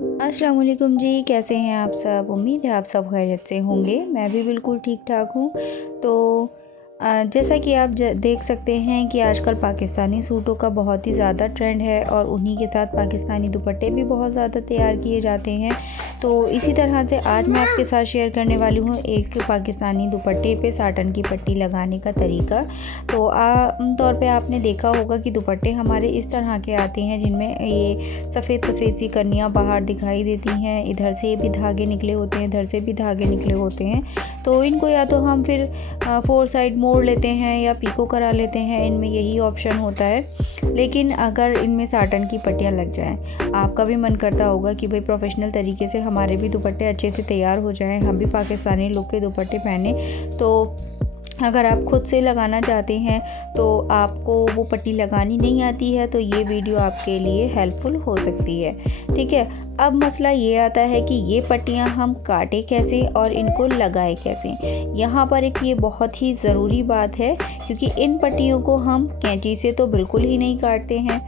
अस्सलाम वालेकुम जी, कैसे हैं आप सब? उम्मीद है आप सब खैरियत से होंगे। मैं भी बिल्कुल ठीक-ठाक हूँ। तो जैसा कि आप देख सकते हैं कि आजकल पाकिस्तानी सूटों का बहुत ही ज़्यादा ट्रेंड है और उन्हीं के साथ पाकिस्तानी दुपट्टे भी बहुत ज़्यादा तैयार किए जाते हैं। तो इसी तरह से आज मैं आपके साथ शेयर करने वाली हूँ एक पाकिस्तानी दुपट्टे पे साटन की पट्टी लगाने का तरीका। तो आम तौर पे आपने देखा होगा कि दुपट्टे हमारे इस तरह के आते हैं जिनमें ये सफ़ेद सी कनियाँ बाहर दिखाई देती हैं। इधर से भी धागे निकले होते हैं, इधर से भी धागे निकले होते हैं। तो इनको या तो हम फिर 4 साइड मोड़ लेते हैं या पीको करा लेते हैं, इनमें यही ऑप्शन होता है। लेकिन अगर इनमें साटन की पट्टियाँ लग जाएं, आपका भी मन करता होगा कि भाई प्रोफेशनल तरीके से हमारे भी दुपट्टे अच्छे से तैयार हो जाएं, हम भी पाकिस्तानी लुक के दुपट्टे पहने। तो अगर आप खुद से लगाना चाहते हैं तो आपको वो पट्टी लगानी नहीं आती है, तो ये वीडियो आपके लिए हेल्पफुल हो सकती है। ठीक है, अब मसला ये आता है कि ये पट्टियाँ हम काटें कैसे और इनको लगाएं कैसे। यहाँ पर एक ये बहुत ही ज़रूरी बात है, क्योंकि इन पट्टियों को हम कैंची से तो बिल्कुल ही नहीं काटते हैं।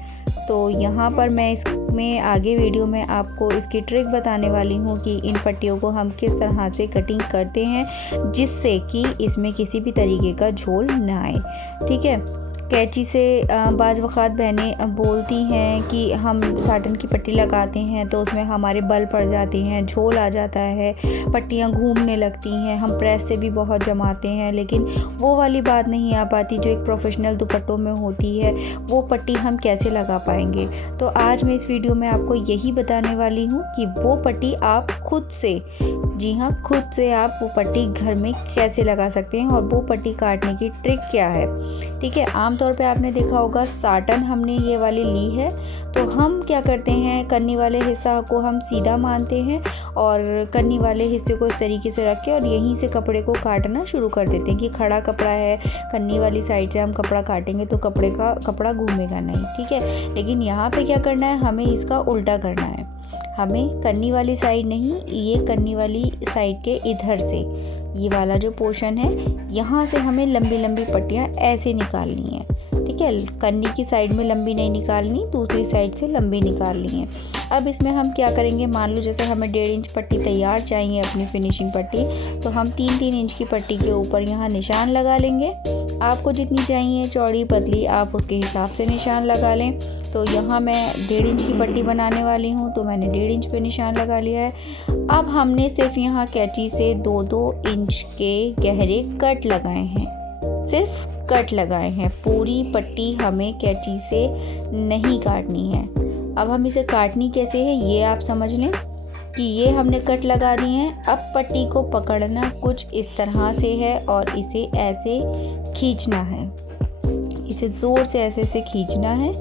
तो यहाँ पर मैं इसमें आगे वीडियो में आपको इसकी ट्रिक बताने वाली हूँ कि इन पट्टियों को हम किस तरह से कटिंग करते हैं जिससे कि इसमें किसी भी तरीके का झोल ना आए। ठीक है, कैंची से बाज़ वक़्त बहनें बोलती हैं कि हम साटन की पट्टी लगाते हैं तो उसमें हमारे बल पड़ जाते हैं, झोल आ जाता है, पट्टियाँ घूमने लगती हैं, हम प्रेस से भी बहुत जमाते हैं, लेकिन वो वाली बात नहीं आ पाती जो एक प्रोफेशनल दुपट्टों में होती है। वो पट्टी हम कैसे लगा पाएंगे? तो आज मैं इस वीडियो में आपको यही बताने वाली हूँ कि वो पट्टी आप खुद से, जी हाँ, खुद से आप वो पट्टी घर में कैसे लगा सकते हैं और वो पट्टी काटने की ट्रिक क्या है। ठीक है, आमतौर पे आपने देखा होगा साटन हमने ये वाली ली है तो हम क्या करते हैं, कन्नी वाले हिस्सा को हम सीधा मानते हैं और कन्नी वाले हिस्से को इस तरीके से रख के और यहीं से कपड़े को काटना शुरू कर देते हैं कि खड़ा कपड़ा है, कन्नी वाली साइड से हम कपड़ा काटेंगे तो कपड़ा घूमेगा नहीं। ठीक है, लेकिन यहाँ पे क्या करना है, हमें इसका उल्टा करना है। हमें कन्नी वाली साइड नहीं, ये कन्नी वाली साइड के इधर से ये वाला जो पोर्शन है, यहाँ से हमें लंबी लंबी पट्टियाँ ऐसे निकालनी है। ठीक है, कन्नी की साइड में लंबी नहीं निकालनी, दूसरी साइड से लंबी निकालनी है। अब इसमें हम क्या करेंगे, मान लो जैसे हमें 1.5 इंच पट्टी तैयार चाहिए अपनी फिनिशिंग पट्टी, तो हम 3-3 इंच की पट्टी के ऊपर यहाँ निशान लगा लेंगे। आपको जितनी चाहिए चौड़ी पतली आप उसके हिसाब से निशान लगा लें। तो यहाँ मैं 1.5 इंच की पट्टी बनाने वाली हूँ तो मैंने 1.5 इंच पे निशान लगा लिया है। अब हमने सिर्फ यहाँ कैंची से 2-2 इंच के गहरे कट लगाए हैं, सिर्फ कट लगाए हैं। पूरी पट्टी हमें कैंची से नहीं काटनी है। अब हम इसे काटनी कैसे है ये आप समझ लें कि ये हमने कट लगा दिए हैं। अब पट्टी को पकड़ना कुछ इस तरह से है और इसे ऐसे खींचना है, इसे ज़ोर से ऐसे खींचना है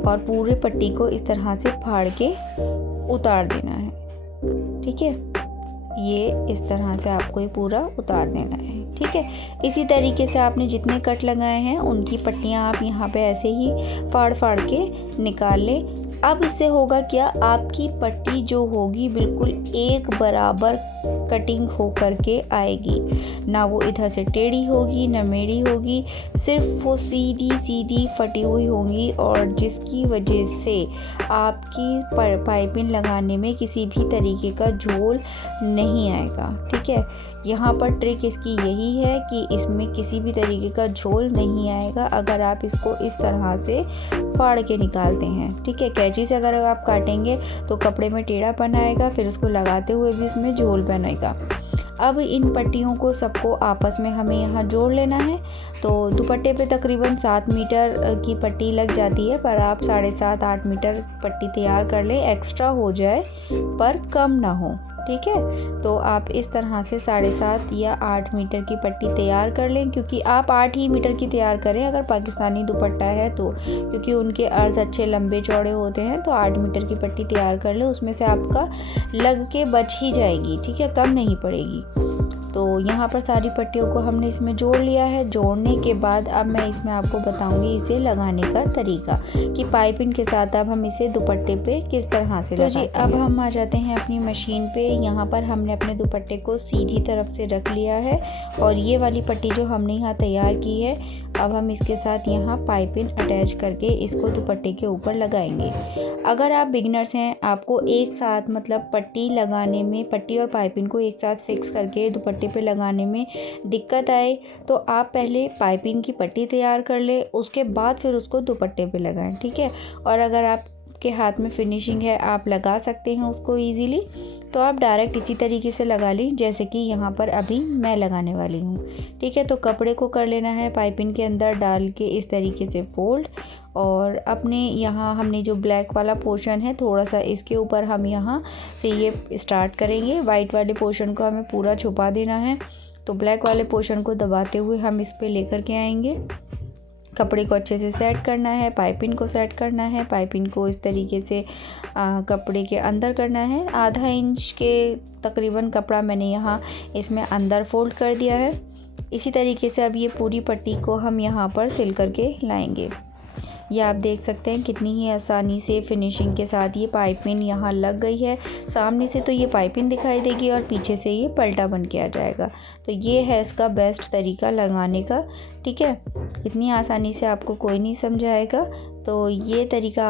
और पूरे पट्टी को इस तरह से फाड़ के उतार देना है। ठीक है, ये इस तरह से आपको ये पूरा उतार देना है। ठीक है, इसी तरीके से आपने जितने कट लगाए हैं उनकी पट्टियाँ आप यहाँ पे ऐसे ही फाड़ के निकाल लें। अब इससे होगा क्या, आपकी पट्टी जो होगी बिल्कुल एक बराबर कटिंग हो करके आएगी, ना वो इधर से टेढ़ी होगी ना मेढ़ी होगी, सिर्फ वो सीधी फटी हुई होंगी और जिसकी वजह से आपकी पाइपिंग लगाने में किसी भी तरीके का झोल नहीं आएगा। ठीक है, यहाँ पर ट्रिक इसकी यही है कि इसमें किसी भी तरीके का झोल नहीं आएगा अगर आप इसको इस तरह से फाड़ के निकालते हैं। ठीक है, कैंची से अगर आप काटेंगे तो कपड़े में टेढ़ापन आएगा, फिर उसको लगाते हुए भी इसमें झोल बनेगा। अब इन पट्टियों को सबको आपस में हमें यहाँ जोड़ लेना है। तो दुपट्टे पे तकरीबन 7 मीटर की पट्टी लग जाती है, पर आप 7.5-8 मीटर पट्टी तैयार कर लें, एक्स्ट्रा हो जाए पर कम ना हो। ठीक है, तो आप इस तरह से 7.5 या 8 मीटर की पट्टी तैयार कर लें, क्योंकि आप 8 ही मीटर की तैयार करें अगर पाकिस्तानी दुपट्टा है तो, क्योंकि उनके अर्ज अच्छे लंबे चौड़े होते हैं। तो 8 मीटर की पट्टी तैयार कर लें, उसमें से आपका लग के बच ही जाएगी। ठीक है, कम नहीं पड़ेगी। तो यहाँ पर सारी पट्टियों को हमने इसमें जोड़ लिया है। जोड़ने के बाद अब मैं इसमें आपको बताऊंगी इसे लगाने का तरीका कि पाइपिंग के साथ अब हम इसे दुपट्टे पे किस तरह से लगाते हैं। अब हम आ जाते हैं अपनी मशीन पे। यहाँ पर हमने अपने दुपट्टे को सीधी तरफ से रख लिया है और ये वाली पट्टी जो हमने यहाँ तैयार की है, अब हम इसके साथ यहाँ पाइपिंग अटैच करके इसको दुपट्टे के ऊपर लगाएंगे। अगर आप बिगिनर्स हैं, आपको एक साथ मतलब पट्टी लगाने में, पट्टी और पाइपिंग को एक साथ फिक्स करके दुपट्टे पे लगाने में दिक्कत आए तो आप पहले पाइपिंग की पट्टी तैयार कर ले, उसके बाद फिर उसको दुपट्टे पे लगाएं, ठीक है। और अगर आपके हाथ में फिनिशिंग है, आप लगा सकते हैं उसको ईजीली, तो आप डायरेक्ट इसी तरीके से लगा ली जैसे कि यहाँ पर अभी मैं लगाने वाली हूँ, ठीक है। तो कपड़े को कर लेना है पाइपिंग के अंदर डाल के इस तरीके से फोल्ड, और अपने यहाँ हमने जो ब्लैक वाला पोर्शन है थोड़ा सा इसके ऊपर हम यहाँ से ये स्टार्ट करेंगे। वाइट वाले पोर्शन को हमें पूरा छुपा देना है, तो ब्लैक वाले पोर्शन को दबाते हुए हम इस पे लेकर के आएंगे। कपड़े को अच्छे से सेट करना है, पाइपिंग को सेट करना है, पाइपिंग को इस तरीके से कपड़े के अंदर करना है। आधा इंच के तकरीबन कपड़ा मैंने यहाँ इसमें अंदर फोल्ड कर दिया है। इसी तरीके से अब ये पूरी पट्टी को हम यहाँ पर सिल करके लाएंगे। ये आप देख सकते हैं कितनी ही आसानी से फिनिशिंग के साथ ये पाइपिंग यहाँ लग गई है। सामने से तो ये पाइपिंग दिखाई देगी और पीछे से ये पलटा बन के आ जाएगा। तो ये है इसका बेस्ट तरीका लगाने का, ठीक है। इतनी आसानी से आपको कोई नहीं समझाएगा, तो ये तरीका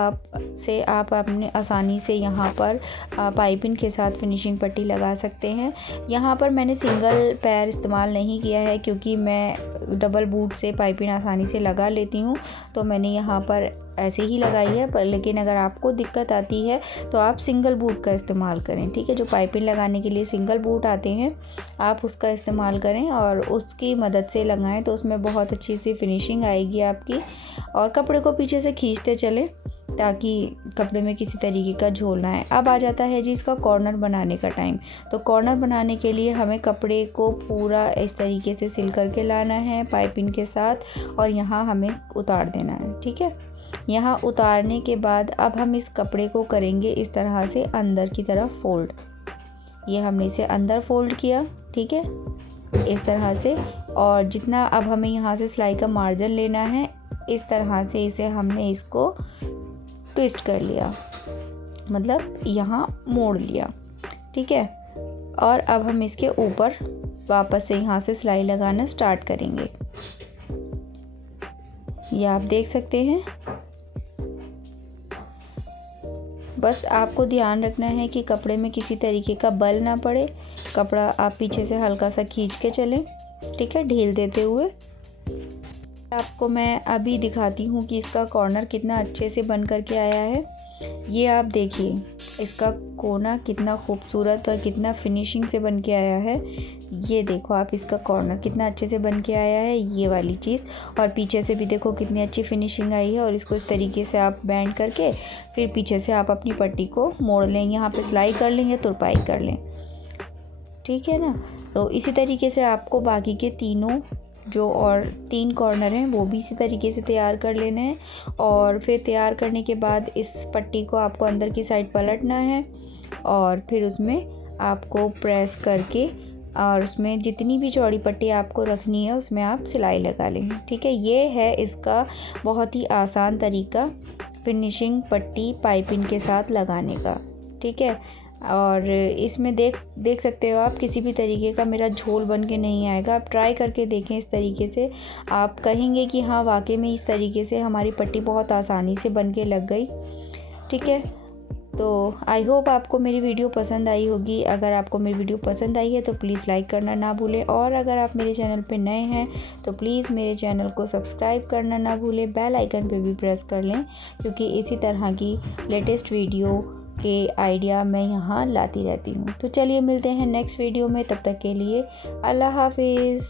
आप अपने आसानी से यहाँ पर पाइपिंग के साथ फिनिशिंग पट्टी लगा सकते हैं। यहाँ पर मैंने सिंगल पैर इस्तेमाल नहीं किया है क्योंकि मैं डबल बूट से पाइपिंग आसानी से लगा लेती हूँ, तो मैंने यहाँ पर ऐसे ही लगाई है। पर लेकिन अगर आपको दिक्कत आती है तो आप सिंगल बूट का इस्तेमाल करें, ठीक है। जो पाइपिंग लगाने के लिए सिंगल बूट आते हैं आप उसका इस्तेमाल करें और उसकी मदद से लगाएं, तो उसमें बहुत अच्छी सी फिनिशिंग आएगी आपकी। और कपड़े को पीछे से खींचते चलें ताकि कपड़े में किसी तरीके का झोल ना आए। अब आ जाता है जी इसका कॉर्नर बनाने का टाइम। तो कॉर्नर बनाने के लिए हमें कपड़े को पूरा इस तरीके से सिल करके लाना है पाइपिंग के साथ और यहाँ हमें उतार देना है, ठीक है। यहाँ उतारने के बाद अब हम इस कपड़े को करेंगे इस तरह से अंदर की तरफ फोल्ड। ये हमने इसे अंदर फोल्ड किया, ठीक है, इस तरह से। और जितना अब हमें यहाँ से सिलाई का मार्जिन लेना है, इस तरह से इसे हमने इसको ट्विस्ट कर लिया, मतलब यहाँ मोड़ लिया, ठीक है। और अब हम इसके ऊपर वापस से यहाँ से सिलाई लगाना स्टार्ट करेंगे। ये आप देख सकते हैं। बस आपको ध्यान रखना है कि कपड़े में किसी तरीके का बल ना पड़े। कपड़ा आप पीछे से हल्का सा खींच के चलें, ठीक है, ढील देते हुए। आपको मैं अभी दिखाती हूँ कि इसका कॉर्नर कितना अच्छे से बन करके आया है। ये आप देखिए इसका कोना कितना खूबसूरत और कितना फिनिशिंग से बन के आया है। ये देखो आप इसका कॉर्नर कितना अच्छे से बन के आया है, ये वाली चीज़। और पीछे से भी देखो कितनी अच्छी फिनिशिंग आई है। और इसको इस तरीके से आप बैंड करके फिर पीछे से आप अपनी पट्टी को मोड़ लें, यहाँ पे सिलाई कर लेंगे, तुरपाई कर लें, ठीक है ना। तो इसी तरीके से आपको बाकी के तीनों जो और 3 कॉर्नर हैं वो भी इसी तरीके से तैयार कर लेने हैं। और फिर तैयार करने के बाद इस पट्टी को आपको अंदर की साइड पलटना है और फिर उसमें आपको प्रेस करके और उसमें जितनी भी चौड़ी पट्टी आपको रखनी है उसमें आप सिलाई लगा लें, ठीक है। ये है इसका बहुत ही आसान तरीका फिनिशिंग पट्टी पाइपिंग के साथ लगाने का, ठीक है। और इसमें देख सकते हो आप किसी भी तरीके का मेरा झोल बन के नहीं आएगा। आप ट्राई करके देखें इस तरीके से, आप कहेंगे कि हाँ वाकई में इस तरीके से हमारी पट्टी बहुत आसानी से बन के लग गई, ठीक है। तो आई होप आपको मेरी वीडियो पसंद आई होगी। अगर आपको मेरी वीडियो पसंद आई है तो प्लीज़ लाइक करना ना भूलें। और अगर आप मेरे चैनल पे नए हैं तो प्लीज़ मेरे चैनल को सब्सक्राइब करना ना भूलें, बेल आइकन पे भी प्रेस कर लें, क्योंकि इसी तरह की लेटेस्ट वीडियो के आइडिया मैं यहाँ लाती रहती हूँ। तो चलिए मिलते हैं नेक्स्ट वीडियो में, तब तक के लिए अल्लाह हाफिज़।